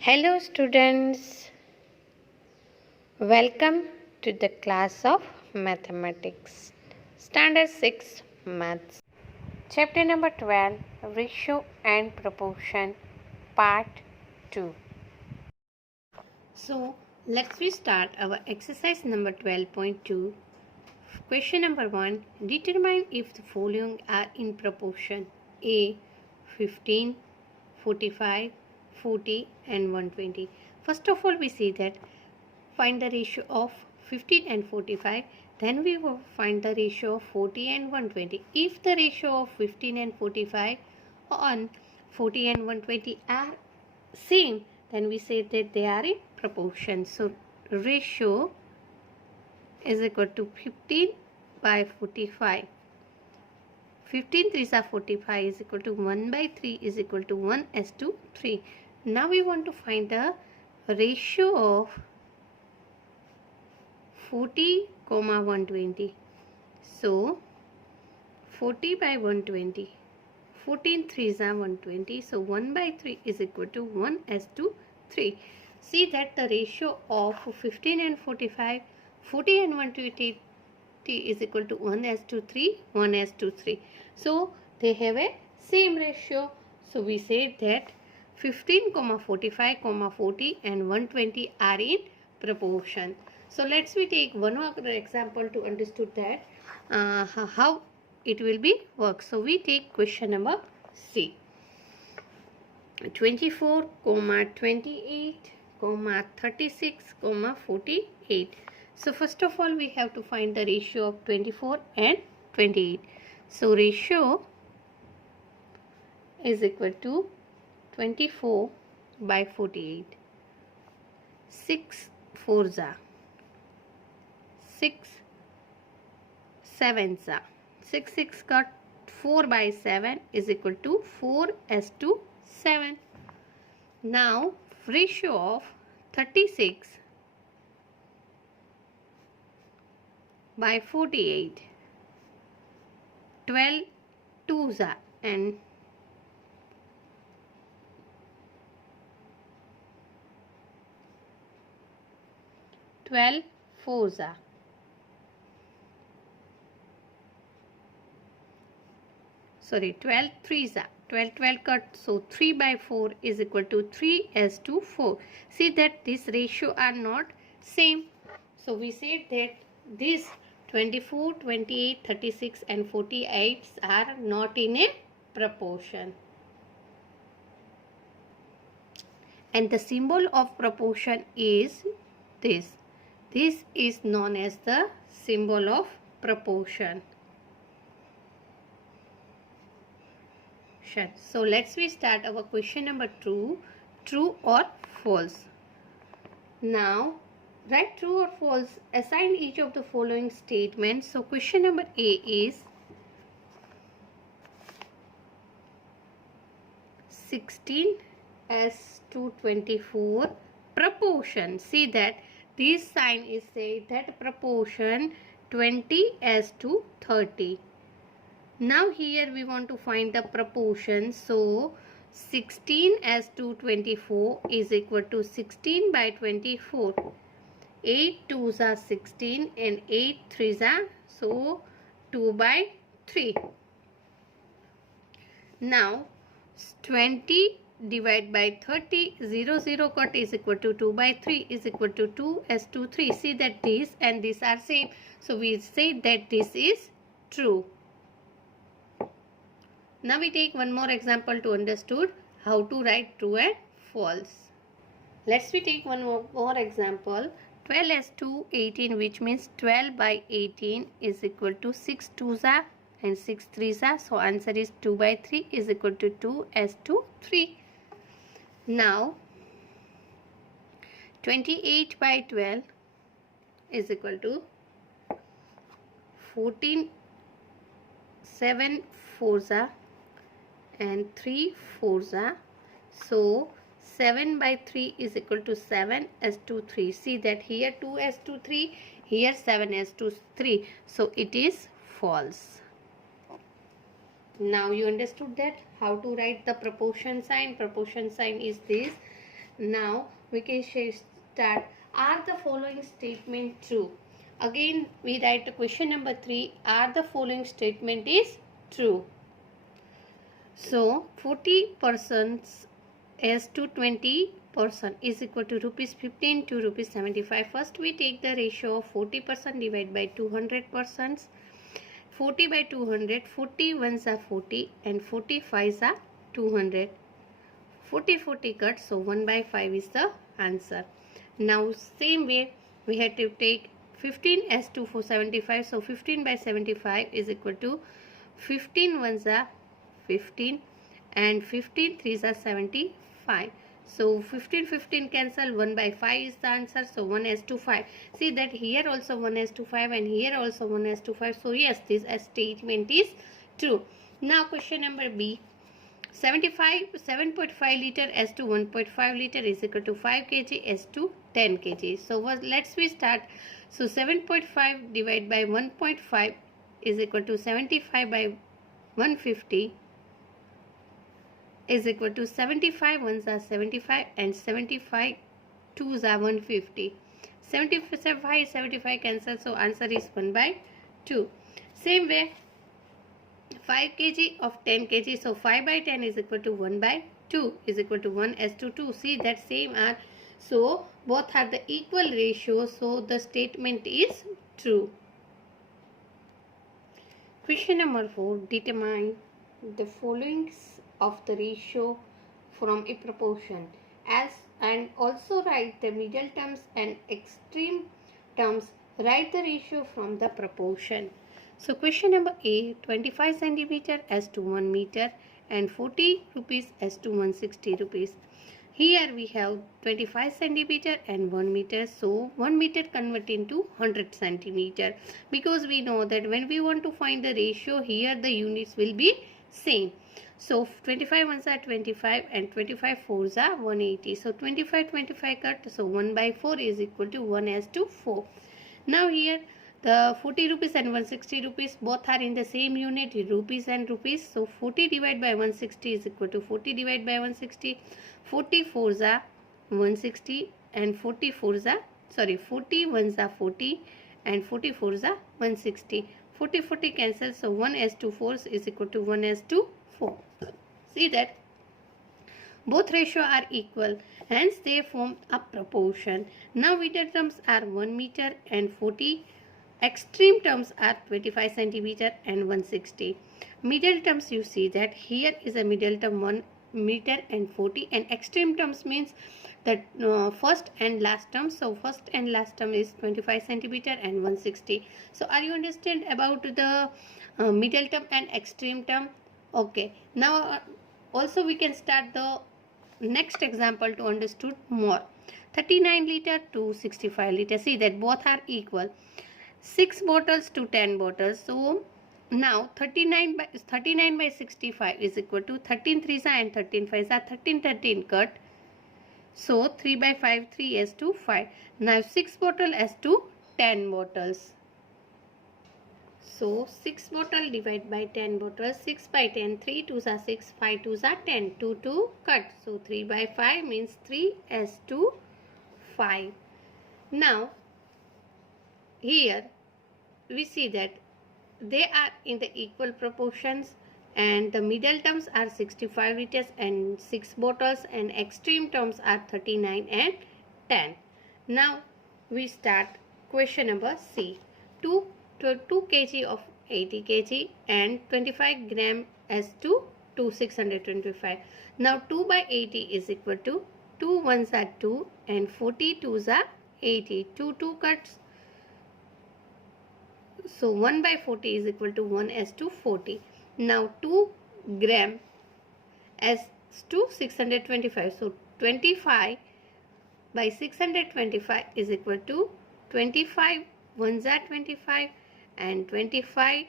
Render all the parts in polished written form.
Hello students, welcome to the class of mathematics, standard 6 maths, chapter number 12, ratio and proportion, part 2. So let's we start our exercise number 12.2. Question number 1, determine if the following are in proportion: A 15, 45, 40 and 120. First of all, we see that find the ratio of 15 and 45, then we will find the ratio of 40 and 120. If the ratio of 15 and 45 on 40 and 120 are same, then we say that they are in proportion. So ratio is equal to 15 by 45. 15 3s are 45 is equal to 1 by 3 is equal to 1:3. Now we want to find the ratio of 40, 120. So 40 by 120. 14 3s are 120. So 1 by 3 is equal to 1:3. See that the ratio of 15 and 45, 40 and 120 is equal to 1:3, 1:3. So they have a same ratio. So we say that 15, 45, 40 and 120 are in proportion. So let's we take one other example to understand that how it will be work. So we take question number C. 24, 28, 36, 48. So first of all, we have to find the ratio of 24 and 28. So ratio is equal to 24 by 48. 6 4s are 6 7s are 6 6 cut 4 by 7 is equal to 4:7. Now ratio of 36 by 48, 12 2s are and 12 4s are. Sorry, 12 3s are. 12 cut, so 3 by 4 is equal to 3:4. See that this ratio are not same. So we say that this 24, 28, 36 and 48 are not in a proportion. And the symbol of proportion is this. This is known as the symbol of proportion. So let's we start our question number 2, true or false. Now write true or false, assign each of the following statements. So question number A is 16:24 proportion. See that this sign is saying that proportion 20:30. Now here we want to find the proportion. So 16:24 is equal to 16 by 24. 8 2s are 16 and 8 3s are, so 2 by 3. Now 20 divided by 30, 0 0 cut is equal to 2 by 3 is equal to 2:3. See that this and this are same. So we say that this is true. Now we take one more example to understand how to write true and false. Let's we take one more example. 12:18, which means 12 by 18 is equal to 6 2s are and 6 3s are. So answer is 2 by 3 is equal to 2:3. Now 28 by 12 is equal to 14 7 4s are and 3 4s are. So 7 by 3 is equal to 7:3. See that here 2:3, here 7:3. So it is false. Now you understood that how to write the proportion sign. Proportion sign is this. Now we can start. Are the following statement true? Again we write question number 3. Are the following statement is true? So 40 persons is to 20 person is equal to rupees 15 to rupees 75. First we take the ratio of 40% divided by 200 persons. 40 by 200, 40 ones are 40 and 45s are 200. 40 cut, so 1 by 5 is the answer. Now same way we have to take 15 as 2 for 75, so 15 by 75 is equal to 15 ones are 15 and 15 threes are 75. So 15 cancel, 1 by 5 is the answer. So 1 is to 5. See that here also 1 is to 5 and here also 1 is to 5. So yes, this statement is true. Now question number B. 7.5 liter S to 1.5 liter is equal to 5 kg S to 10 kg. So let's we start. So 7.5 divided by 1.5 is equal to 75 by 150 is equal to 75 ones are 75 and 75 twos are 150. 75 cancel, so answer is 1 by 2. Same way 5 kg of 10 kg, so 5 by 10 is equal to 1 by 2 is equal to 1 as to 2. See that same are, so both are the equal ratio, so the statement is true. Question number 4. Determine the following of the ratio from a proportion as, and also write the middle terms and extreme terms. Write the ratio from the proportion. So question number A, 25 centimeter as to 1 meter and 40 rupees as to 160 rupees. Here we have 25 centimeter and 1 meter. So 1 meter convert into 100 centimeter, because we know that when we want to find the ratio, here the units will be same. So 25 ones are 25 and 25 fours are 180. So 25 cut, so 1 by 4 is equal to 1 as to 4. Now here the 40 rupees and 160 rupees both are in the same unit, rupees and rupees. So 40 divided by 160 is equal to 40 divided by 160. 40 fours are 160 and 40 ones are 40 and 40 fours are 160. 40 cancel, so 1 as to 4 is equal to 1 as to 4. See that both ratio are equal, hence they form a proportion. Now middle terms are 1 meter and 40. Extreme terms are 25 centimeter and 160. Middle terms, you see that here is a middle term 1 meter and 40, and extreme terms means that first and last term. So first and last term is 25 centimeter and 160. So are you understand about the middle term and extreme term? Okay. Now also we can start the next example to understood more. 39 liter to 65 liter. See that both are equal. 6 bottles to 10 bottles. So now 39 by 65 is equal to 13 threes and 13 fives are 13 cut. So 3 by 5 3 as to 5. Now 6 bottle as to 10 bottles. So 6 bottle divided by 10 bottles. 6 by 10, 3 twos are 6, 5 twos are 10. 2 cut. So 3 by 5 means 3 as to 5. Now here we see that they are in the equal proportions, and the middle terms are 65 liters and 6 bottles, and extreme terms are 39 and 10. Now we start question number C. 2 kg of 80 kg and 25 gram as to 625. Now 2 by 80 is equal to 2 ones are 2 and 40 twos are 80. 2 cuts. So 1 by 40 is equal to 1 as to 40. Now 2 gram as to 625. So 25 by 625 is equal to 25 ones are 25 and 25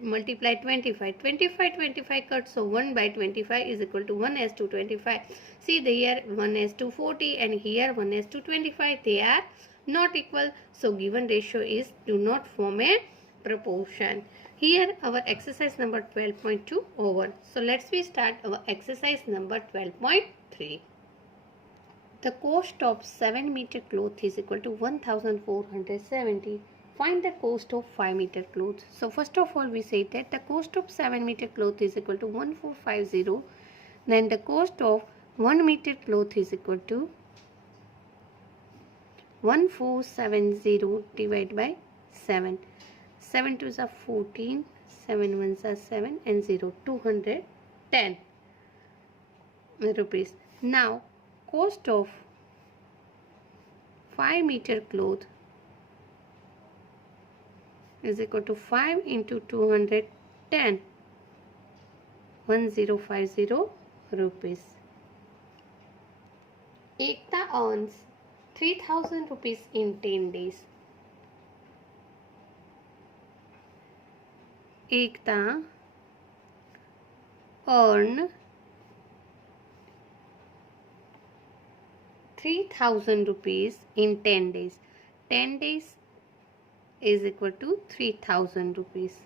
multiply 25. 25 cut. So 1 by 25 is equal to 1 as to 25. See the here 1 as to 40 and here 1 as to 25. They are not equal. So given ratio is do not form a proportion. Here our exercise number 12.2 over. So let's we start our exercise number 12.3. The cost of 7-meter cloth is equal to 1470. Find the cost of 5-meter cloth. So first of all we say that the cost of 7-meter cloth is equal to 1450. Then the cost of 1-meter cloth is equal to 1470 divided by 7. 7 2s are 14, 7 1s are 7 and 0, 210 rupees. Now cost of 5-meter cloth is equal to 5 into 210, 1050 rupees. Ekta earns 3000 rupees in 10 days. Ekta earn 3000 rupees in 10 days. 10 days is equal to 3000 rupees.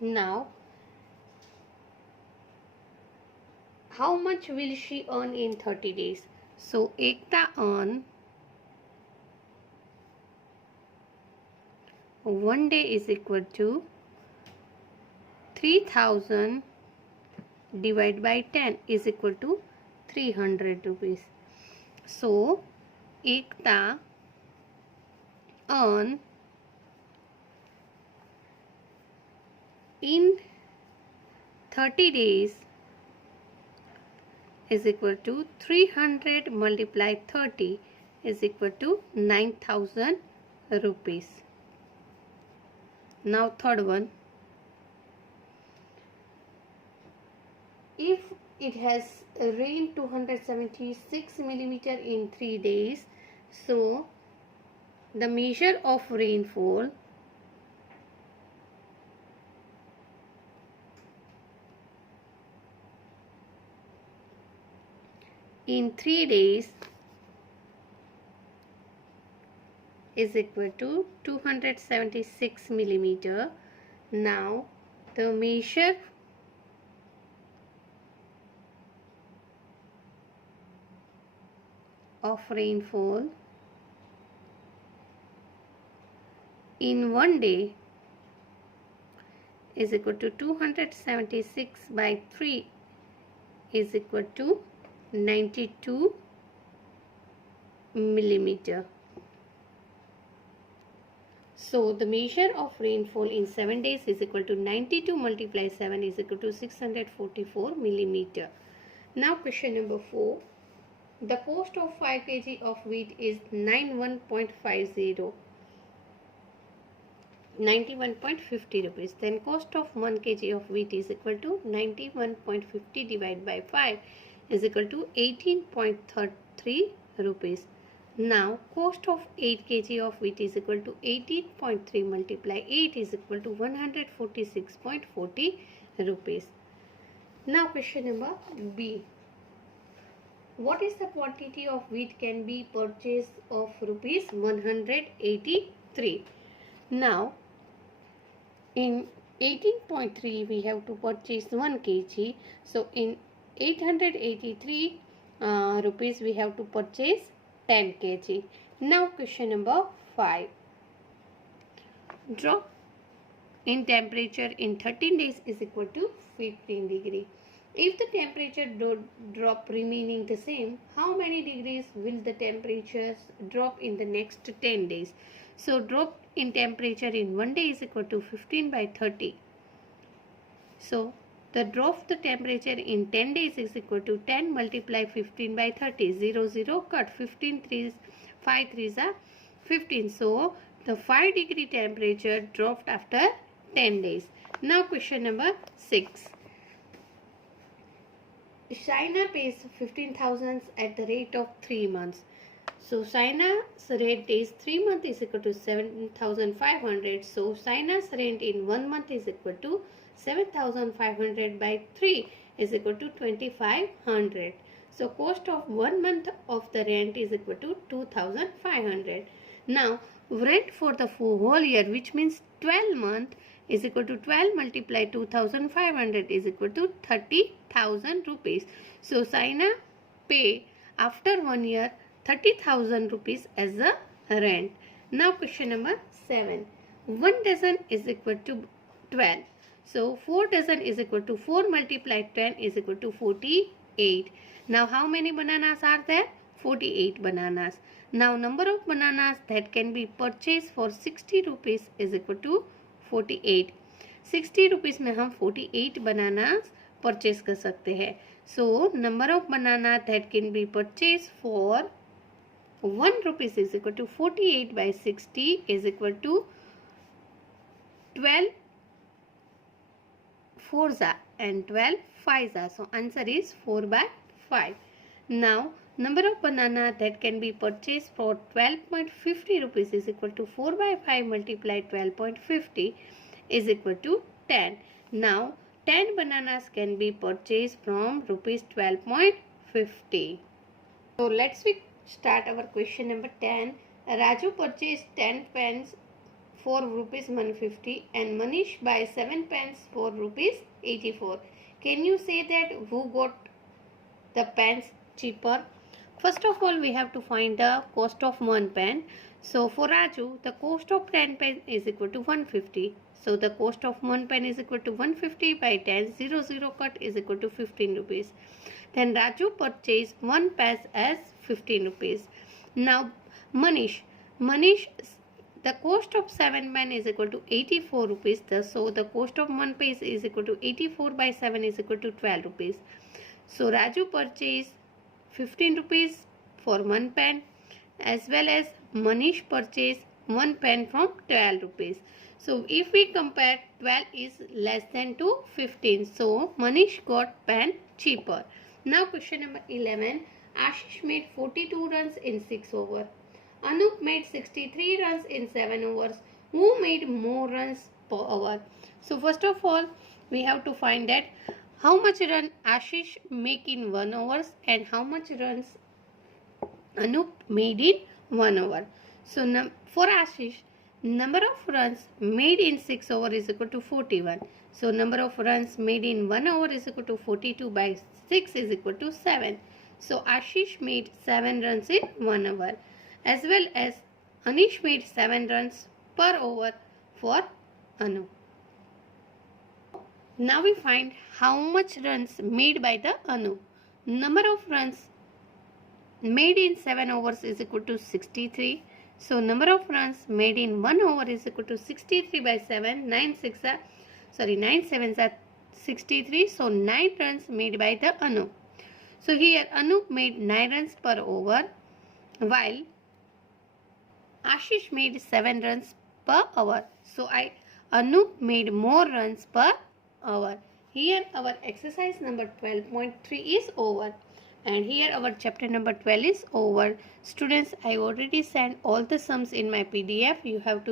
Now, how much will she earn in 30 days? So, Ekta earn 1 day is equal to 3000 divided by 10 is equal to 300 rupees. So, Ekta earn in 30 days is equal to 300 multiply 30 is equal to 9000 rupees. Now third one, if it has rained 276 millimeter in 3 days, so the measure of rainfall in 3 days is equal to 276 millimeter. Now the measure of rainfall in 1 day is equal to 276 by 3 is equal to 92 millimeter. So the measure of rainfall in 7 days is equal to 92 multiply 7 is equal to 644 millimeter. Now question number 4. The cost of 5 kg of wheat is 91.50 rupees. Then cost of 1 kg of wheat is equal to 91.50 divided by 5 is equal to 18.33 rupees. Now cost of 8 kg of wheat is equal to 18.3 multiply 8 is equal to 146.40 rupees. Now question number B. What is the quantity of wheat can be purchased of rupees 183? Now in 18.3 we have to purchase 1 kg. So in 883 rupees we have to purchase 10 kg. Now question number 5. Drop in temperature in 13 days is equal to 15 degree. If the temperature drop remaining the same, how many degrees will the temperatures drop in the next 10 days? So drop in temperature in 1 day is equal to 15 by 30. So the drop of the temperature in 10 days is equal to 10 multiply 15 by 30. 0 0 cut 15 3s 5 3s are 15. So the 5 degree temperature dropped after 10 days. Now question number 6. China pays 15,000 at the rate of 3 months. So China's rate is 3 months is equal to 7,500. So China's rent in 1 month is equal to 7,500 by 3 is equal to 2,500. So cost of 1 month of the rent is equal to 2,500. Now rent for the whole year, which means 12 months, is equal to 12 multiply 2,500 is equal to 30,000 rupees. So China pay after 1 year 30,000 rupees as a rent. Now question number 7. 1 dozen is equal to 12. So 4 dozen is equal to 4 multiplied 10 is equal to 48. Now how many bananas are there? 48 bananas. Now number of bananas that can be purchased for 60 rupees is equal to 48. 60 rupees में हम 48 bananas purchase कर सकते हैं. So number of banana that can be purchased for 1 rupees is equal to 48 by 60 is equal to 12 4s are and 12 5s are. So answer is 4 by 5. Now number of banana that can be purchased for 12.50 rupees is equal to 4 by 5 multiplied 12.50 is equal to 10. Now 10 bananas can be purchased from rupees 12.50. So let's start our question number 10. Raju purchased 10 pens for rupees 150 and Manish buy 7 pens for rupees 84. Can you say that who got the pens cheaper? First of all, we have to find the cost of 1 pen. So for Raju, the cost of 10 pen is equal to 150. So the cost of 1 pen is equal to 150 by 10, 0 cut is equal to 15 rupees. Then Raju purchased 1 pen as 15 rupees. Now Manish, the cost of 7 pen is equal to 84 rupees. So the cost of 1 pen is equal to 84 by 7 is equal to 12 rupees. So Raju purchased 15 rupees for 1 pen as well as Manish purchased 1 pen from 12 rupees. So if we compare, 12 is less than to 15. So Manish got pen cheaper. Now question number 11. Ashish made 42 runs in 6 overs. Anup made 63 runs in 7 overs. Who made more runs per over? So first of all, we have to find that how much run Ashish make in 1 over and how much runs Anup made in 1 over. So for Ashish, number of runs made in 6 overs is equal to 41. So number of runs made in 1 over is equal to 42 by 6 is equal to 7. So Ashish made 7 runs in 1 over, as well as Anish made 7 runs per over for Anu. Now we find how much runs made by the Anu. Number of runs made in 7 overs is equal to 63. So number of runs made in 1 over is equal to 63 by 7. 9 sevens are 63. So 9 runs made by the Anu. So here Anu made 9 runs per over, while Ashish made 7 runs per hour. So Anu made more runs per hour. Here our exercise number 12.3 is over. And here our chapter number 12 is over. Students, I already sent all the sums in my PDF. You have to